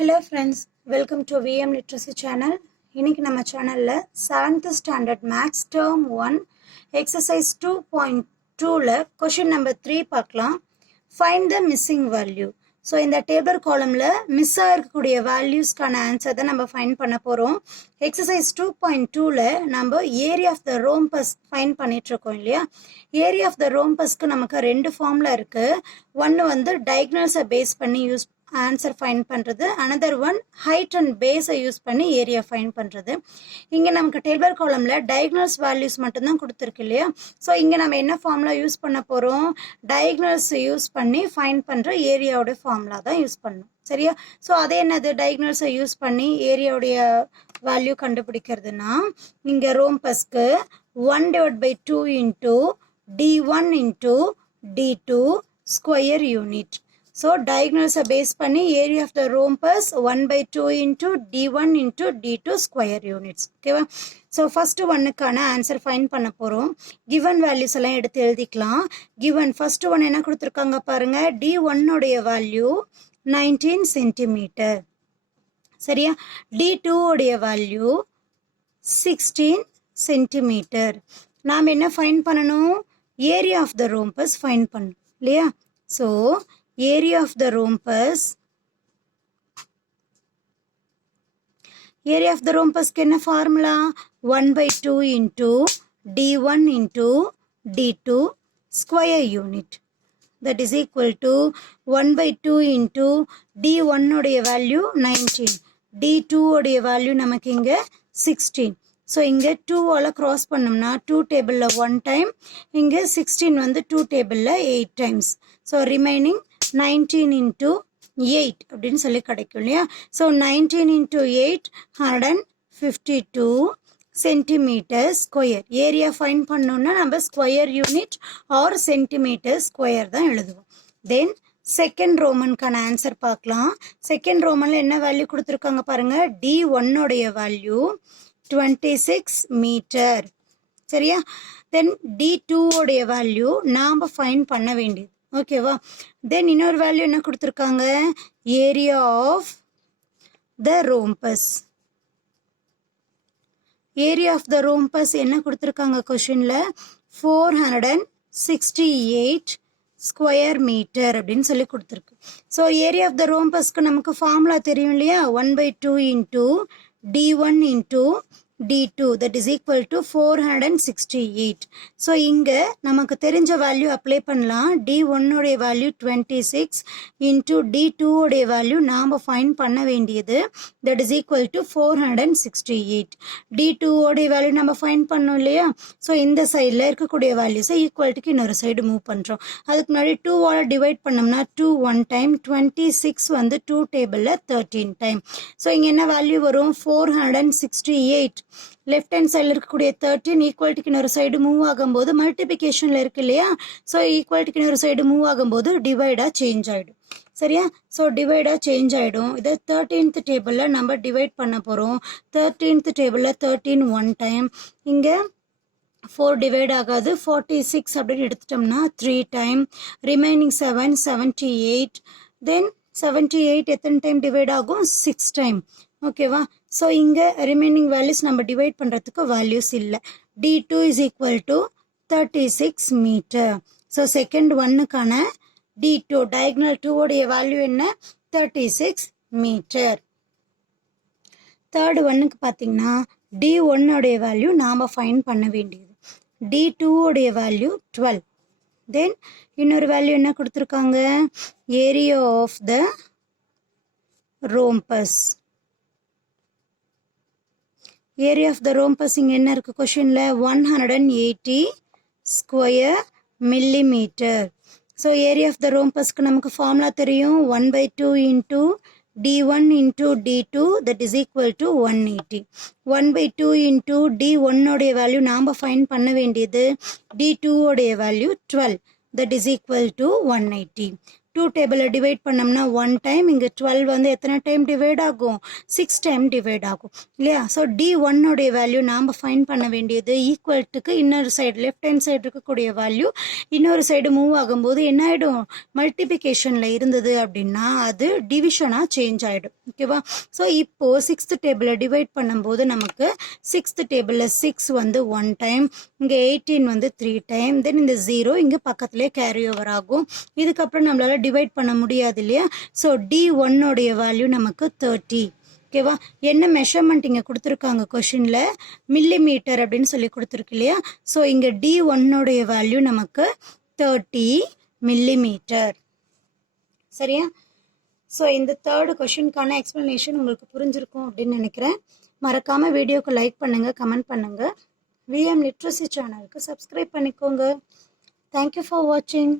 Hello friends, welcome to VM Literacy channel. இன்னைக்கு நம்ம சேனல்ல 7th standard maths term 1 exercise 2.2ல question number 3 பார்க்கலாம். Find the missing value. So இந்த table காலம்ல miss ஆயிருக்கக்கூடிய வேல்யூஸ்க்கான ஆன்சர் தான் நம்ம ஃபைண்ட் பண்ண போறோம். எக்ஸசைஸ் 2.2ல நம்ம area of the rhombus find பண்ணிட்டு இருக்கோம் இல்லையா? ஏரியா ஆஃப் த ரோம்பஸ்க்கு நமக்கு ரெண்டு ஃபார்ம்ல இருக்கு. ஒன்னு வந்து டயகனல்ஸை பேஸ் பண்ணி யூஸ் ஆன்சர் ஃபைண்ட் பண்ணுறது, அனதர் ஒன் ஹைட் அண்ட் பேஸை யூஸ் பண்ணி ஏரியா ஃபைண்ட் பண்ணுறது. இங்கே நமக்கு டேபிள் காலமில் டயகனல்ஸ் வேல்யூஸ் மட்டும்தான் கொடுத்துருக்கு இல்லையா? ஸோ இங்கே நம்ம என்ன ஃபார்முலா யூஸ் பண்ண போகிறோம்? டயகனல்ஸ் யூஸ் பண்ணி ஃபைண்ட் பண்ணுற ஏரியாவோடைய ஃபார்முலா தான் யூஸ் பண்ணணும், சரியா? ஸோ அதே என்னது, டயகனல்ஸை யூஸ் பண்ணி ஏரியாவுடைய வேல்யூ கண்டுபிடிக்கிறதுனா இங்கே ரோம்பஸ்க்கு 1/2 into d1 into d2 square unit. So diagonals base பண்ணி area of the rhombus 1/2 into d1 into d2 square units. Okay, so first ஒன்னுக்கான ஆன்சர் ஃபைண்ட் பண்ண போறோம். given values எல்லாம் எடுத்து எழுதிக்கலாம். given first one என்ன கொடுத்திருக்காங்க பாருங்க, d1 உடைய வேல்யூ 19 cm, சரியா? d2 உடைய வேல்யூ 16 cm. நாம் என்ன ஃபைண்ட் பண்ணணும்? area of the rhombus find பண்ணணும் இல்லையா? so area of the rhombus, area of the rhombus என்ன formula? 1/2 into d1 into d2 square unit, that is equal to 1/2 into d1 உடைய value 19, d2 உடைய value நமக்கு இங்க 16. So இங்கே 2 cross பண்ணோம்னா 2 டேபிளில் 1 டைம், இங்கே 16 வந்து 2 டேபிளில் 8 டைம்ஸ். ஸோ ரிமைனிங் 19 into 8 அப்படின்னு சொல்லி கிடைக்கும் இல்லையா? So 19 into 8 152 centimetre square. Area find பண்ணோம்னா நம்ம square unit or centimetre square தான் எழுதுவோம். தென் செகண்ட் ரோமனுக்கான ஆன்சர் பார்க்கலாம். செகண்ட் ரோமனில் என்ன வேல்யூ கொடுத்துருக்காங்க பாருங்க, d1 உடைய வேல்யூ 26 மீட்டர், சரியா? தென் d2 உடைய வேல்யூ நாம் ஃபைண்ட் பண்ண வேண்டியது, ஓகேவா? தென் இன்னொரு வேல்யூ என்ன கொடுத்துருக்காங்க, area of the rhombus. Area of the rhombus என்ன கொடுத்துருக்காங்க கொஷின்ல, 468 ஸ்கொயர் மீட்டர் அப்படின்னு சொல்லி கொடுத்துருக்கு. ஸோ ஏரியா ஆஃப் த ரோம்பஸ்க்கு நமக்கு ஃபார்முலா தெரியும் இல்லையா? 1/2 into d1 into d2, that is equal to 468. So இங்கே நமக்கு தெரிஞ்ச வேல்யூ அப்ளை பண்ணலாம். d1 உடைய வேல்யூ 26 into d2 உடைய வேல்யூ நாம் ஃபைண்ட் பண்ண வேண்டியது, that is equal to 468. d2 உடைய வேல்யூ நம்ம ஃபைண்ட் பண்ணோம் இல்லையா? ஸோ இந்த சைடில் இருக்கக்கூடிய வேல்யூஸை ஈக்குவல்ட்டுக்கு இன்னொரு சைடு மூவ் பண்ணுறோம். அதுக்கு முன்னாடி 2 டிவைட் பண்ணோம்னா 2 1 டைம், 26 வந்து 2 டேபிளில் 13 டைம். ஸோ இங்கே என்ன வேல்யூ வரும், 468. லெஃப்ட் ஹேண்ட் சைடில் இருக்கக்கூடிய 13 ஈக்குவல்ட்டுக்கு இன்னொரு சைடு மூவ் ஆகும்போது மல்டிபிகேஷனில் இருக்கு இல்லையா? ஸோ ஈக்குவல்ட்டுக்கு இன்னொரு சைடு மூவ் ஆகும்போது டிவைடாக சேஞ்ச் ஆகிடும், சரியா? ஸோ டிவைடாக சேஞ்ச் ஆகிடும். இதை 13th டேபிளில் நம்ம டிவைட் பண்ண போகிறோம். 13th டேபிளில் 13 1 டைம், இங்கே 4 டிவைட் ஆகாது, 46 அப்படின்னு எடுத்துட்டோம்னா 3 டைம், ரிமைனிங் 7 78. தென் 78 எத்தனை டைம் டிவைட் ஆகும், 6 டைம், ஓகேவா? ஸோ இங்கே ரிமைனிங் வேல்யூஸ் நம்ம டிவைட் பண்ணுறதுக்கு வேல்யூஸ் இல்லை. d2 is equal to 36 metre. So second ஒன்னுக்கான d2 டயகனல் 2 உடைய வேல்யூ என்ன, 36 மீட்டர். தேர்ட் ஒன்னுக்கு பார்த்தீங்கன்னா d1 உடைய வேல்யூ நாம் ஃபைண்ட் பண்ண வேண்டியது, d2 உடைய வேல்யூ 12. தென் இன்னொரு வேல்யூ என்ன கொடுத்துருக்காங்க, area of the rhombus. Area of the rhombus இங்கே என்ன இருக்குது கொஷினில், 180 square millimetre. So area of the ரோம்பஸ்க்கு நமக்கு ஃபார்முலா தெரியும், 1/2 into d1 into d2, that is equal to 180. 1/2 into d1 உடைய வேல்யூ நாம் ஃபைண்ட் பண்ண வேண்டியது, d2 உடைய value 12, that is equal to 180. 2 டேபிளை டிவைட் பண்ணோம்னா 1 டைம், இங்கே 12 வந்து எத்தனை டைம் டிவைட் ஆகும், 6 டைம் டிவைட் ஆகும் இல்லையா. ஸோ D1 உடைய வேல்யூ நாம் ஃபைண்ட் பண்ண வேண்டியது ஈக்குவல் டுக்கு இன்னொரு சைடு லெஃப்ட் ஹேண்ட் சைடு இருக்கக்கூடிய வேல்யூ இன்னொரு சைடு மூவ் ஆகும்போது என்ன ஆகிடும், மல்டிபிகேஷனில் இருந்தது அப்படின்னா அது டிவிஷனாக சேஞ்ச் ஆகிடும். ஓகேவா. ஸோ இப்போது 6th டேபிளை டிவைட் பண்ணும்போது நமக்கு 6th டேபிளில் 6 வந்து 1 டைம், இங்கே 18 வந்து 3 டைம், தென் இந்த 0 இங்கே பக்கத்துலேயே கேரி ஓவர் ஆகும். இதுக்கப்புறம் நம்மளால் டிவைட் பண்ண முடியாது இல்லையா. ஸோ D1 உடைய வேல்யூ நமக்கு 30. ஓகேவா. என்ன மெஷர்மெண்ட் இங்கே கொடுத்துருக்காங்க கொஷினில், மில்லிமீட்டர் அப்படின்னு சொல்லி கொடுத்துருக்கு இல்லையா. ஸோ இங்கே D1 உடைய வேல்யூ நமக்கு 30 மில்லிமீட்டர். சரியா. ஸோ இந்த தேர்டு கொஷினுக்கான எக்ஸ்ப்ளனேஷன் உங்களுக்கு புரிஞ்சிருக்கும் அப்படின்னு நினைக்கிறேன். மறக்காமல் வீடியோக்கு லைக் பண்ணுங்கள், கமெண்ட் பண்ணுங்கள். விஎம் லிட்ரஸி சேனலுக்கு சப்ஸ்கிரைப் பண்ணிக்கோங்க. தேங்க்யூ ஃபார் வாட்சிங்.